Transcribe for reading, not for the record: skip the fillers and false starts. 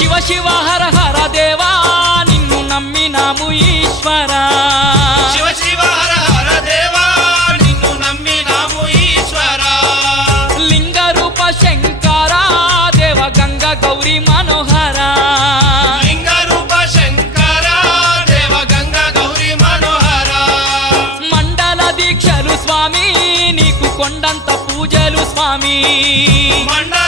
శివ శివ హర హర దేవా నిన్ను నమ్మినాము ఈశ్వరా శివ శివ హర హర దేవా నిన్ను నమ్మినాము ఈశ్వరా లింగ రూప శంకర దేవ గంగ గౌరీ మనోహర లింగ రూప శంకర దేవ గంగ గౌరీ మనోహర మండల దీక్షలు స్వామి నీకు కొండంత పూజలు స్వామి మండల